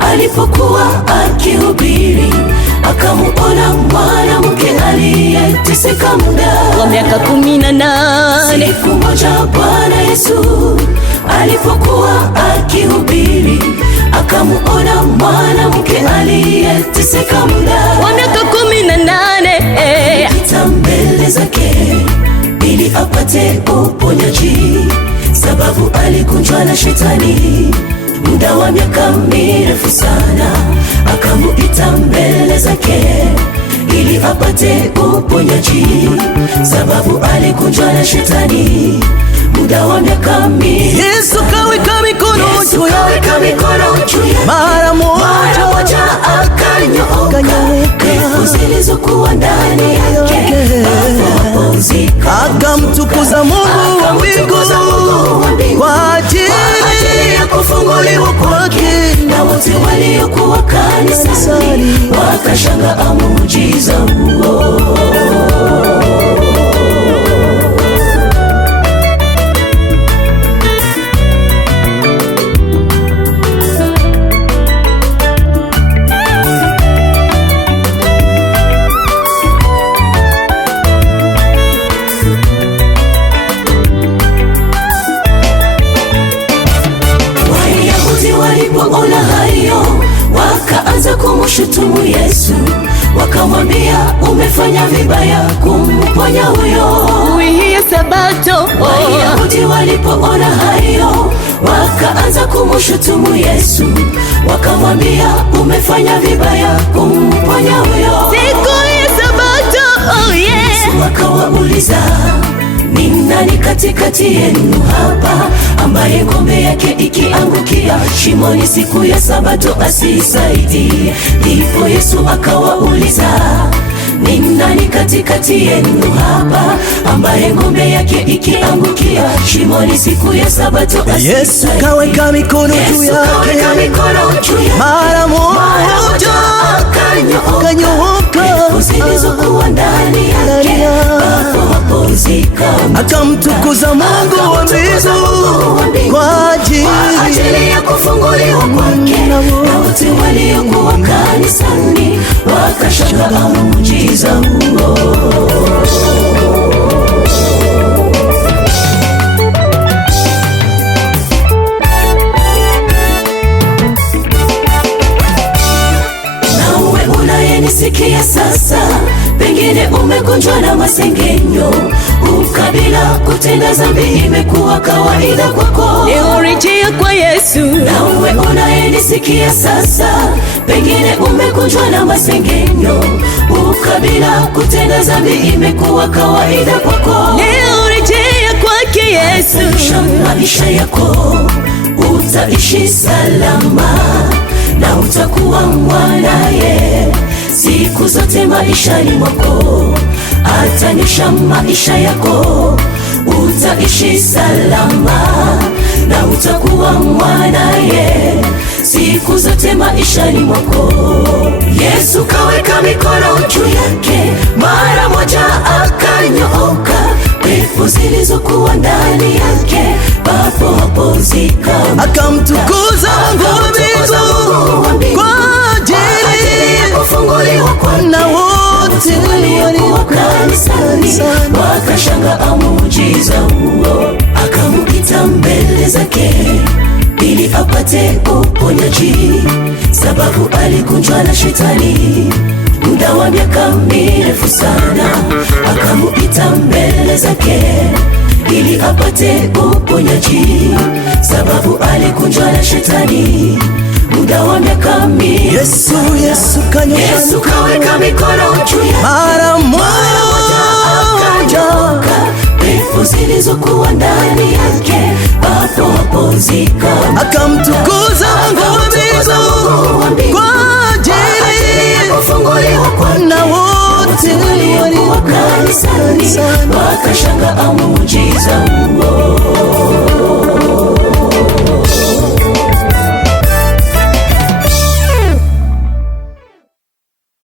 Alipokuwa akihubiri, akamuona mwanamke aliyeteseka muda wa miaka 18. Siku moja Bwana Yesu alipokuwa akihubiri, akamuona mwanamke aliyeteseka muda wa miaka 18. Akita mbele zake ili apate uponyaji, sababu alikunjwa na shetani muda wa miaka mirefu sana. Akamuita mbele zake ili apate uponyaji, sababu alikunjwa na shetani muda wa miaka mirefu. Yesu kaweka mikono juu yake, mara moja akanyooka. Pepo zilizokuwa ndani yake akapumzika, akamtukuza Mungu wa mbingu kwa ajili ya kufunguliwa kwake. Na wote waliokuwa kanisani wakashangaa muujiza huo. Walipoona hayo, wakaanza kumshutumu Yesu, wakamwambia, umefanya vibaya kumponya huyo. Hii Sabato. Wayahudi walipoona hayo, wakaanza kumshutumu Yesu, wakamwambia, umefanya vibaya kumponya huyo. Siku ya Sabato, Yesu akawauliza, ni nani katikati yenu hapa ambaye ng'ombe yake ikiangukia shimoni siku ya Sabato asisaidie? Ndipo Yesu akawauliza, ni nani katikati yenu hapa ambaye ng'ombe yake ikiangukia shimoni siku ya Sabato asisaidie? Yesu kaweka mikono juu yake, mara moja akanyooka. Pepo zilizokuwa ndani yake akapumzika, akamtukuza Mungu wa mbingu kwa ajili ya kufunguliwa kwake. Na wote waliokuwa kanisani wakashangaa muujiza huo. Unayenisikia sasa, pengine umegonjwa na masengenyo, ukabila, kutenda dhambi imekuwa kawaida kwako. leo rejea kwa Yesu. Nawe unayenisikia sasa, pengine umegonjwa na masengenyo, ukabila, kutenda dhambi imekuwa kawaida kwako. Leo rejea kwake Yesu. Maisha yako utaishi salama na utakuwa mwanaye siku zote maishani mwako. Atanyosha maisha yako, utaishi salama na utakuwa mwanaye siku zote maishani mwako. Yesu kaweka mikono juu yake, mara moja akanyooka. Pepo zilizokuwa ndani yake papo hapo zikaondoka, akamtukuza Mungu wa mbingu kwa ajili ya kufunguliwa kwake. Na wote waliokuwa kanisani wakashangaa muujiza huo. Akamuita mbele zake ili apate uponyaji, sababu alikunjwa na shetani muda wa miaka mirefu sana. Akamuita mbele zake ili apate uponyaji, sababu alikunjwa na shetani muda wa miaka mirefu. Yesu kaweka mikono juu yake, mara moja akanyooka. Pepo zilizokuwa ndani yake papo hapo zikaondoka, akamtukuza Mungu wa mbingu kwa ajili ya kufunguliwa kwake. Na wote waliokuwa kanisani sana. wakashangaa